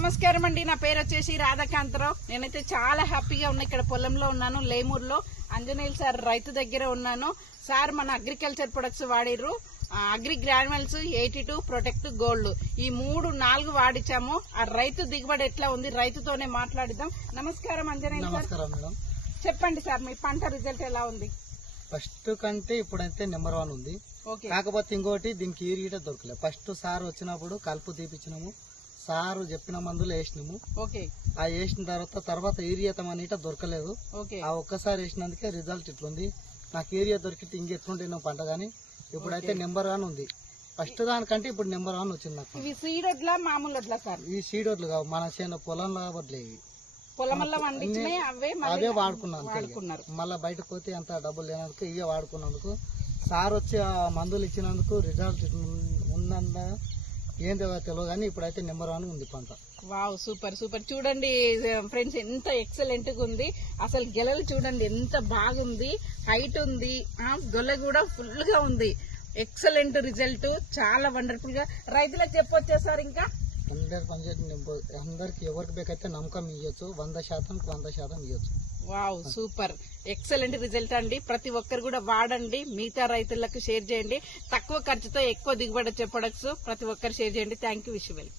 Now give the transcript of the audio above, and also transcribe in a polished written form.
నమస్కారం అండి. నా పేరు వచ్చేసి రాధాకాంతరావు. నేనైతే చాలా హ్యాపీగా ఉన్నా. ఇక్కడ పొలంలో ఉన్నాను, లేమూరులో. ఆంజనేయులు సార్ రైతు దగ్గర ఉన్నాను. సార్ మన అగ్రికల్చర్ ప్రొడక్ట్స్ వాడిర్రు. అగ్రి గ్రాన్యువల్స్ 82 ప్రొటెక్ట్ గోల్డ్, ఈ 3-4 వాడిచ్చాము. ఆ రైతు దిగుబడి ఎట్లా ఉంది, రైతుతోనే మాట్లాడిద్దాం. నమస్కారం ఆంజనేయులు సార్. చెప్పండి సార్, మీ పంట రిజల్ట్ ఎలా ఉంది? ఫస్ట్ కంటే ఇప్పుడైతే నెంబర్ 1 ఉంది. కాకపోతే ఇంకోటి దీనికి ఈరీట దొరకలేదు. ఫస్ట్ సార్ వచ్చినప్పుడు కలుపు తీపిచ్చినాము, సారు చెప్పిన మందులు వేసినాము. ఆ వేసిన తర్వాత ఈరియతం అనీట దొరకలేదు. ఆ ఒక్కసారి వేసినందుకే రిజల్ట్ ఇట్లుంది. నాకు ఏరియా దొరికితే ఇంకెట్లుంటే పంట, గానీ ఇప్పుడైతే నెంబర్ 1 ఉంది. ఫస్ట్ దానికంటే ఇప్పుడు నెంబర్ 1 వచ్చింది నాకు. ఇవి సీడ్ వడ్లా మామూలు వడ్లా సార్? ఈ సీడ్ వడ్లు కావు, మన చేను పొలంలో వడ్లే. అవే వాడుకున్నాను. మళ్ళీ బయటకు పోతే అంత డబ్బులు లేనందుకు ఇవే వాడుకున్నందుకు, సార్ వచ్చి ఆ మందులు ఇచ్చినందుకు రిజల్ట్ ఉందన్న ఏందో తెలియదు, కానీ ఇప్పుడైతే నెంబర్ 1 ఉంది పంట. Wow, super super. చూడండి ఫ్రెండ్స్, ఎంత ఎక్సలెంట్ గా ఉంది. అసలు గెలలు చూడండి ఎంత బాగుంది, హైట్ ఉంది, గొల్ల కూడా ఫుల్ గా ఉంది. ఎక్సలెంట్ రిజల్ట్, చాలా వండర్ఫుల్ గా. రైతులకు చెప్పొచ్చా సార్? ఇంకా 100% అందరికి ఎవరికి బేకైతే నమ్మకం ఇవ్వచ్చు, 100% ఇవ్వచ్చు. వావ్, సూపర్ ఎక్సలెంట్ రిజల్ట్ అండి. ప్రతి ఒక్కరు కూడా వాడండి, మిగతా రైతులకు షేర్ చేయండి. తక్కువ ఖర్చుతో ఎక్కువ దిగుబడి వచ్చే ప్రొడక్ట్స్ ప్రతి ఒక్కరు షేర్ చేయండి. Thank you. Wish you well.